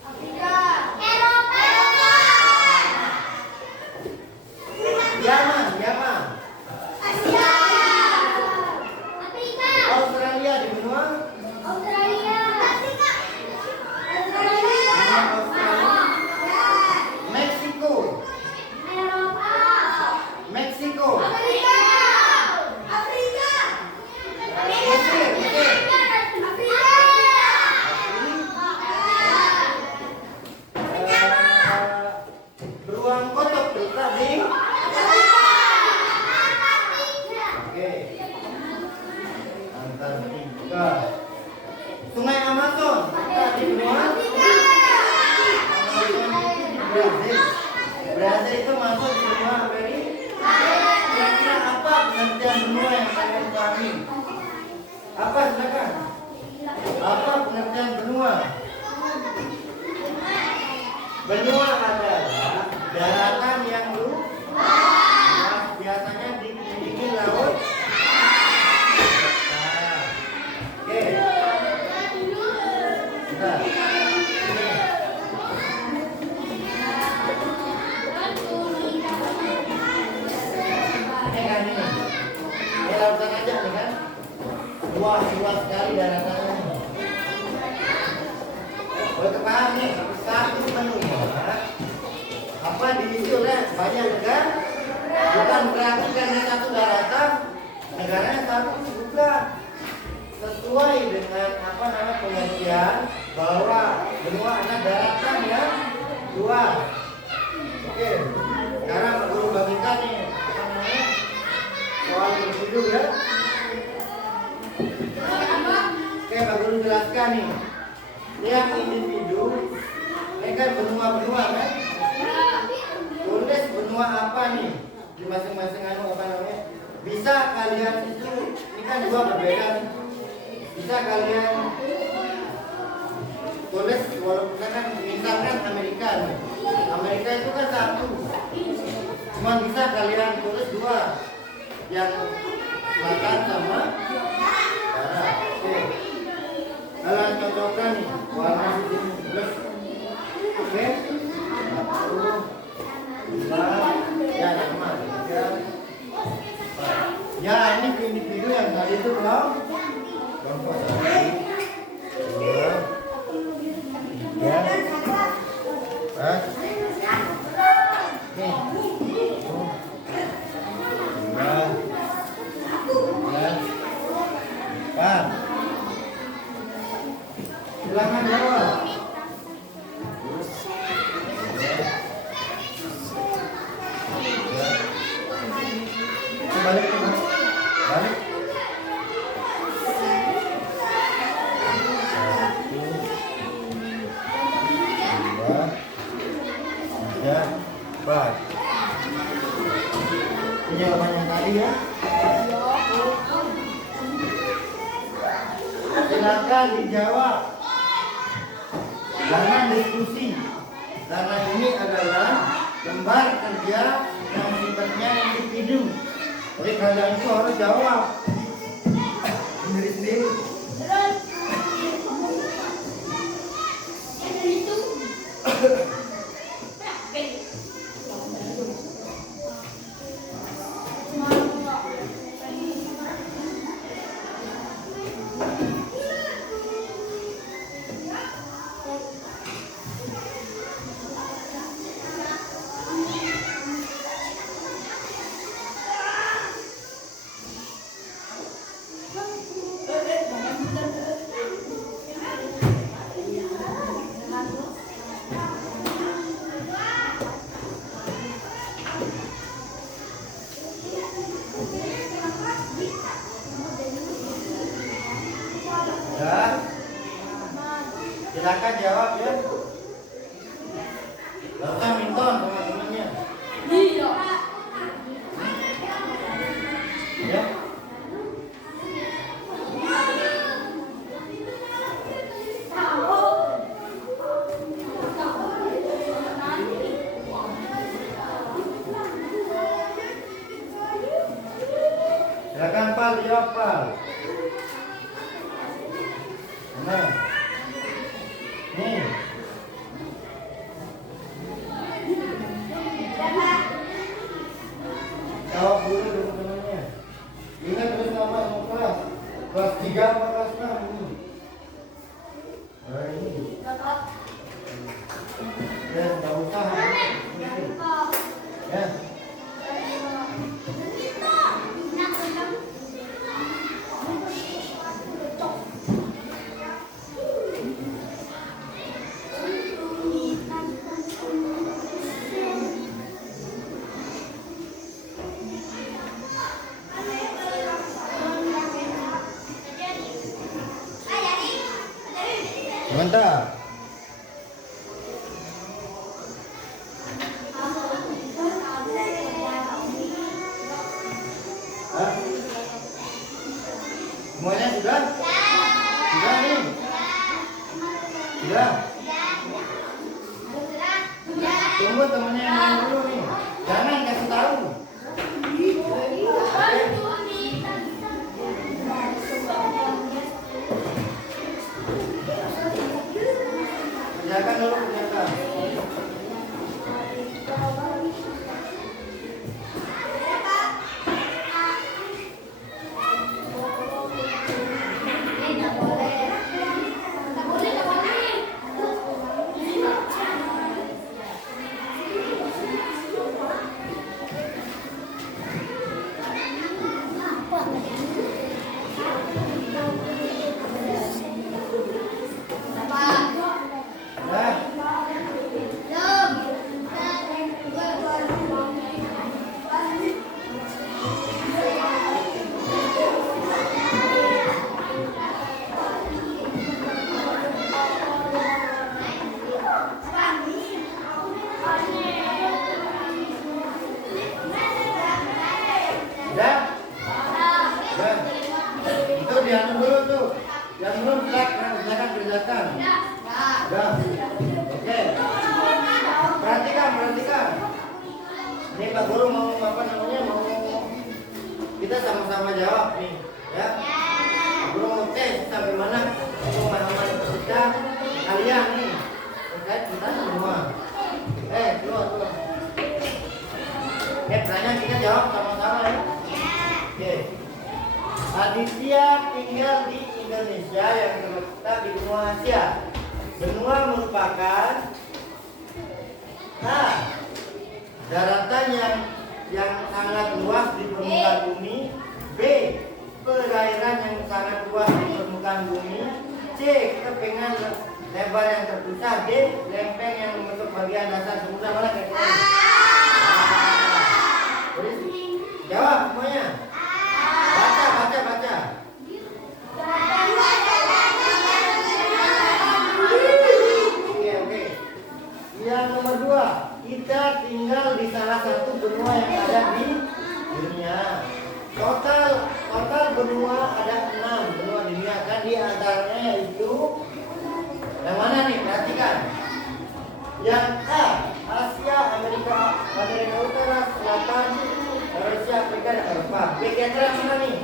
Afrika, Eropa, Yaman, Asia, Afrika, Australia di benua Australia, Afrika, Meksiko, Eropa, Meksiko, Afrika, Mesir, Afrika, Apa pengertian benua? Benua adalah daratan yang luas, biasanya dikelilingi laut. Nah, oke. Nah, ini kan ini. Ini lautan aja nih kan. Luas sekali daratannya. Boleh kepaham nih, satu benua apa diisi oleh banyak negara, bukan berarti karena satu daratan negaranya satu, bukan. Sesuai dengan apa namanya pengertian bahwa benua adalah daratan yang luas. Oke, sekarang guru bagikan nih apa namanya soal individu ya. Oke, Pak Guru jelaskan nih. Yang individu ini kan benua-benua kan? Tulis benua apa nih di masing-masing anu apa namanya? Bisa kalian itu, ini kan dua berbeda nih. Bisa kalian tulis walaupun kan misalkan Amerika nih. Amerika itu kan satu. Cuma bisa kalian tulis dua. Yang selatan sama barat. Oke. Kalian cocokkan nih warna biru plus. Oke. Ya nama. Ya ini individu yang tadi itu belum. Ya. Silakan jawab. Balik. Balik. Ya, Pak. Jawaban yang tadi ya. Silakan dijawab. Jangan diskusi. Karena ini adalah lembar kerja yang sifatnya individu. Jadi kalian itu harus jawab sendiri-sendiri. Ya, silakan jawab ya. Bapak minta teman-temannya. Iya. Ya. Silakan Pak dijawab Pak. Nah, nih. Jawab dulu teman-temannya. Ingat terus nama kelas. Kelas 3 apa kelas 6 ini? Nah ini. Ya, nggak usah. Ya. Mantap. Hah? Semuanya sudah? Sudah nih. Udah. Tunggu temennya yang main dulu nih. Jangan kasih tahu. Kerjakan dulu, kerjakan. Udah? Udah. Itu dianu dulu tuh. Yang belum kerjakan. Udah. Oke. Perhatikan. Ini Pak Guru mau kita sama-sama jawab nih, ya. Pak Guru mau tes sampai mana pemahaman kita kalian nih terkait tentang semua. Keluar. Pertanyaan kita jawab sama-sama ya. Oke. Aditya tinggal di Indonesia yang terletak di benua Asia. Benua merupakan A. Daratan yang sangat luas di permukaan bumi. B. Perairan yang sangat luas di permukaan bumi. C. Kepengan lebar yang terpisah. D. Lempeng yang membentuk bagian dasar samudra. Mana kira-kira? Jawab semuanya. Baca. Oke. Yang nomor 2, kita tinggal di salah satu benua yang ada di dunia. Total benua ada 6 benua di dunia, kan di antaranya yaitu yang mana nih? Perhatikan. Yang A, Asia, Amerika Utara, Selatan, Eurasia, Afrika, dan Eropa. B kira-kira mana nih?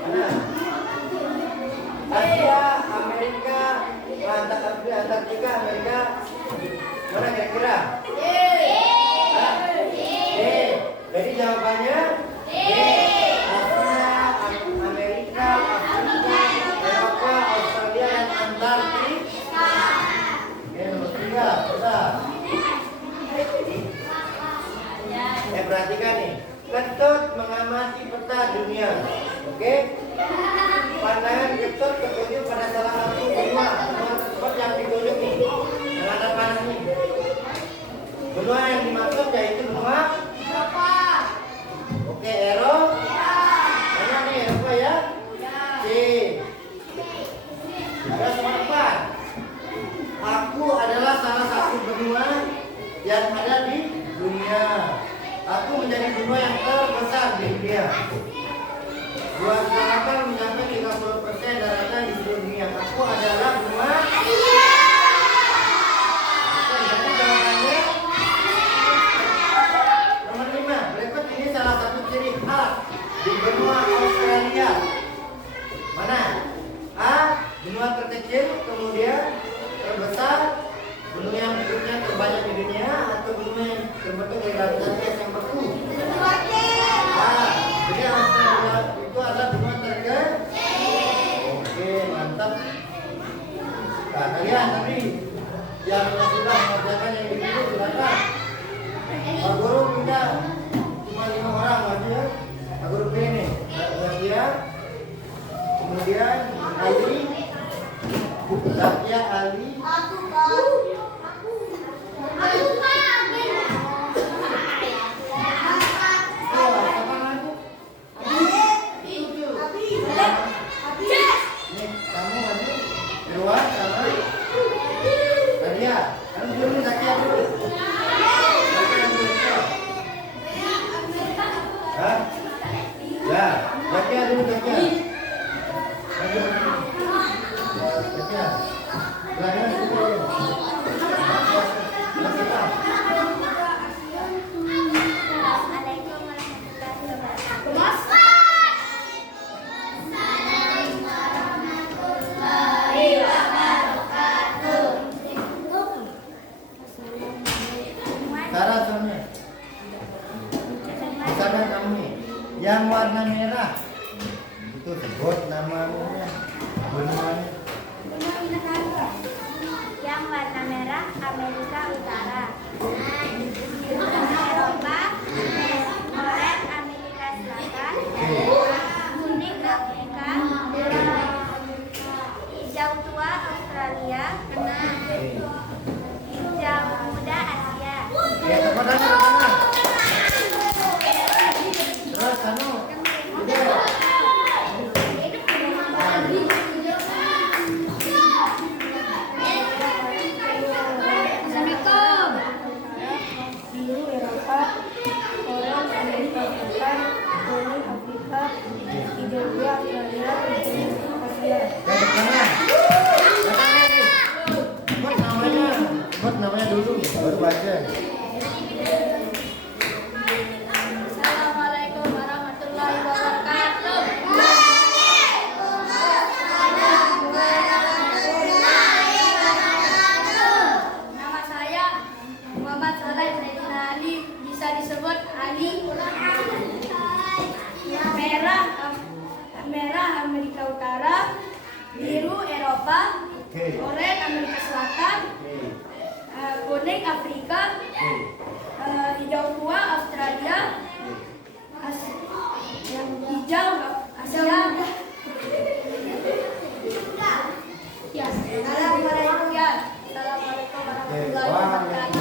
Mana? Asia, Amerika, Antartika, Amerika. Mana kira-kira? D. Jadi jawabannya D. Asia, Amerika, Afrika, Eropa, Australia, dan Antartika. Nomor 3, besar. Perhatikan nih, Ketut mengamati peta dunia. Oke? Pandangan Ketut tertuju pada salah satu benua tersebut yang ditunjuk nih. Yang ada panah nih. Benua yang dimaksud yaitu benua Eropa. Oke, Eropa. Mana nih Eropa ya? C. Ada semua 4. Aku adalah salah satu benua yang ada di dunia. Aku menjadi benua yang terbesar di dunia. Luas daratan mencapai 30% daratan di seluruh dunia. Aku adalah benua Asia. Oke, jadi jawabannya nomor 5. Berikut ini salah satu ciri khas di benua Australia. Mana? A. Benua terkecil, kemudian terbesar. Benua yang berikutnya terbanyak di dunia, atau benua yang terbentuk dari lautan es yang beku. Jadi Australia itu adalah benua terkecil. Oke, mantap. Nah, kalian tadi yang sudah mengerjakan yang ini silakan. Pak Guru minta cuma 5 orang aja. Pak Guru pilih nih. Zakia, kemudian Ali, Zakia, Ali. Zakia dulu, Zakia. Hijau tua Australia. Benar. Hijau muda Asia. Oke, tepuk tangan. Terus anu. Udah. Assalamualaikum. Biru Eropa, orange Amerika Selatan, kuning Afrika, hijau tua Australia, kuning Asia. Tepuk tangan. Buat namanya dulu, baru baca. Assalamualaikum warahmatullahi wabarakatuh. Nama saya Muhammad Saleh Saidina Ali, bisa disebut Ali. Merah Amerika Utara, biru Eropa, oranye Amerika Selatan, kuning Afrika, hijau tua Australia, yang hijau Asia. Ya, Assalamualaikum ya. Assalamualaikum warahmatullahi wabarakatuh.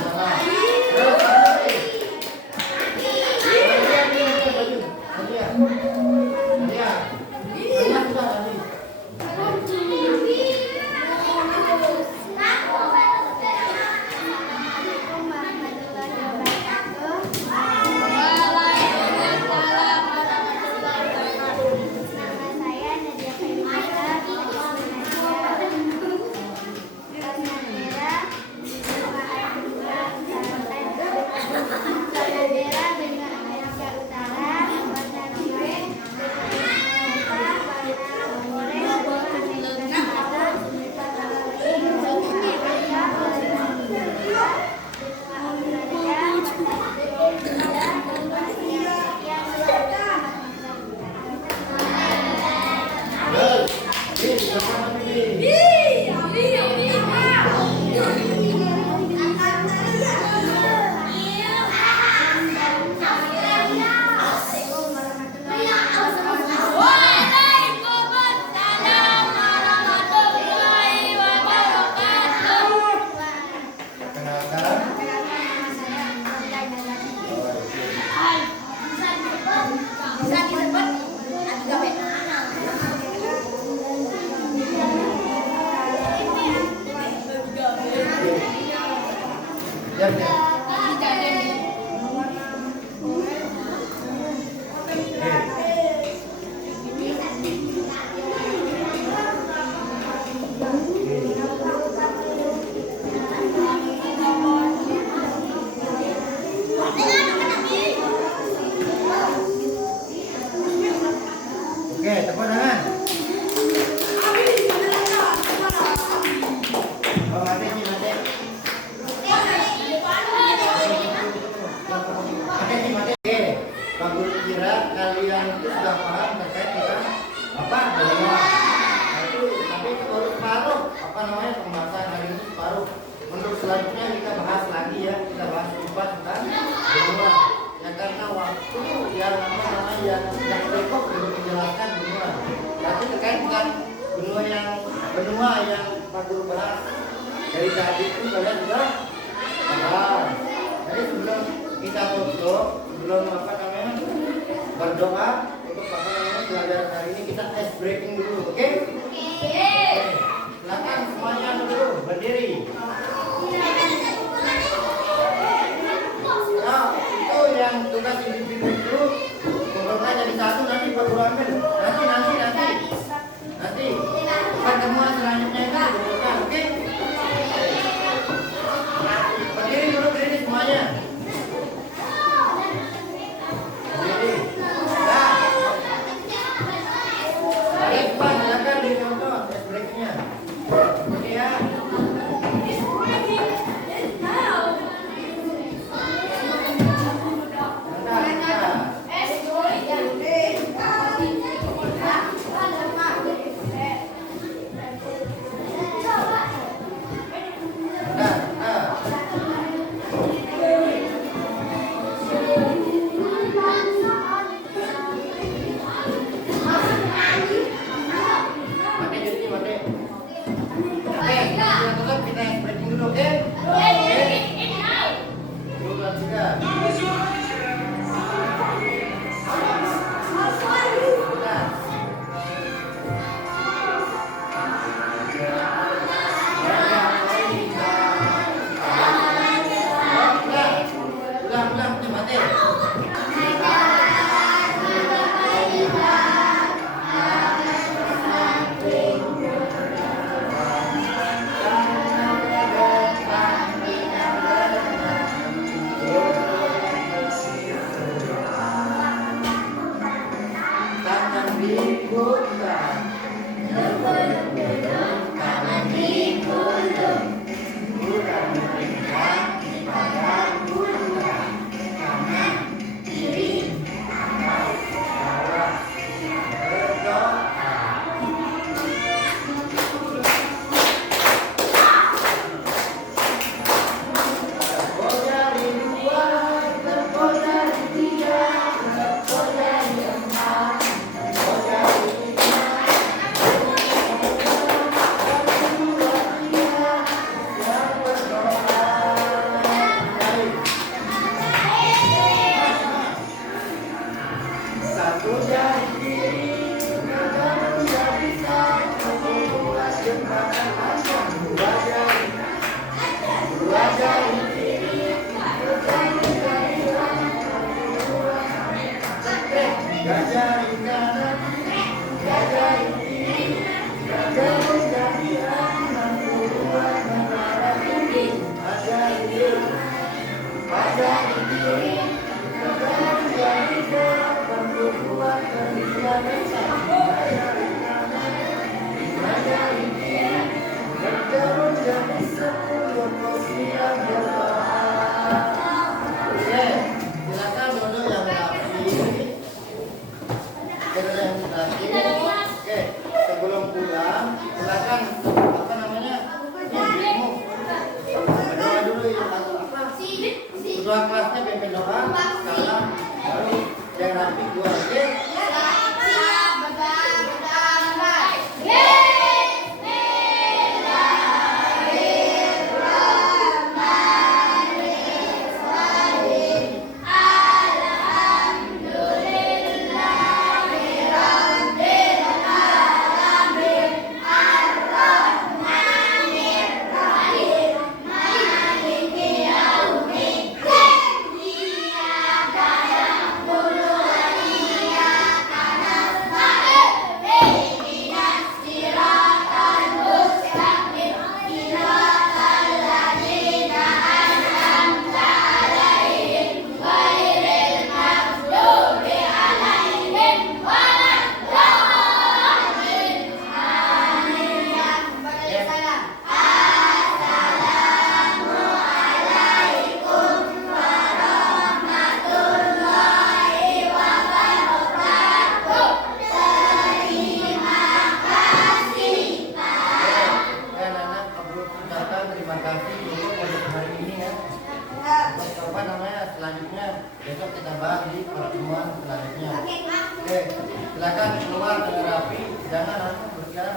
Oke, tepuk tangan. Oh, mati. Oke, Pak Guru kira kalian itu sudah paham terkait dengan apa benua. Tapi itu baru separuh. Apa namanya pembahasan hari ini separuh. Untuk selanjutnya kita bahas lagi ya, kita bahas tentang benua. Ya karena waktu yang yang cukup untuk menjelaskan benua. Tapi terkait dengan benua yang Pak Guru bahas dari tadi itu kalian sudah paham. Jadi sebelum kita tutup, sebelum berdoa untuk pelajaran hari ini kita ice breaking dulu, oke? Silakan semuanya dulu berdiri. Nah, itu yang tugas individu itu kumpulkan jadi satu, nanti baru ambil. Nanti pertemuan selanjutnya itu kumpulkan, oke? Berdiri dulu, berdiri semuanya. Berdiri. Nah, silakan dicontoh ice breakingnya. Oke, kita tutup, kita breaking dulu, oke? Oke. Dua belas tiga. Ulang, mati. Ketua kelasnya pimpin doa, salam, baru yang rapi dua, oke? Selanjutnya besok kita bahas di pertemuan selanjutnya. Oke, silakan keluar dengan rapi, jangan berbicara.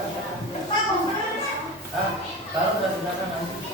Kalau sudah silakan nanti.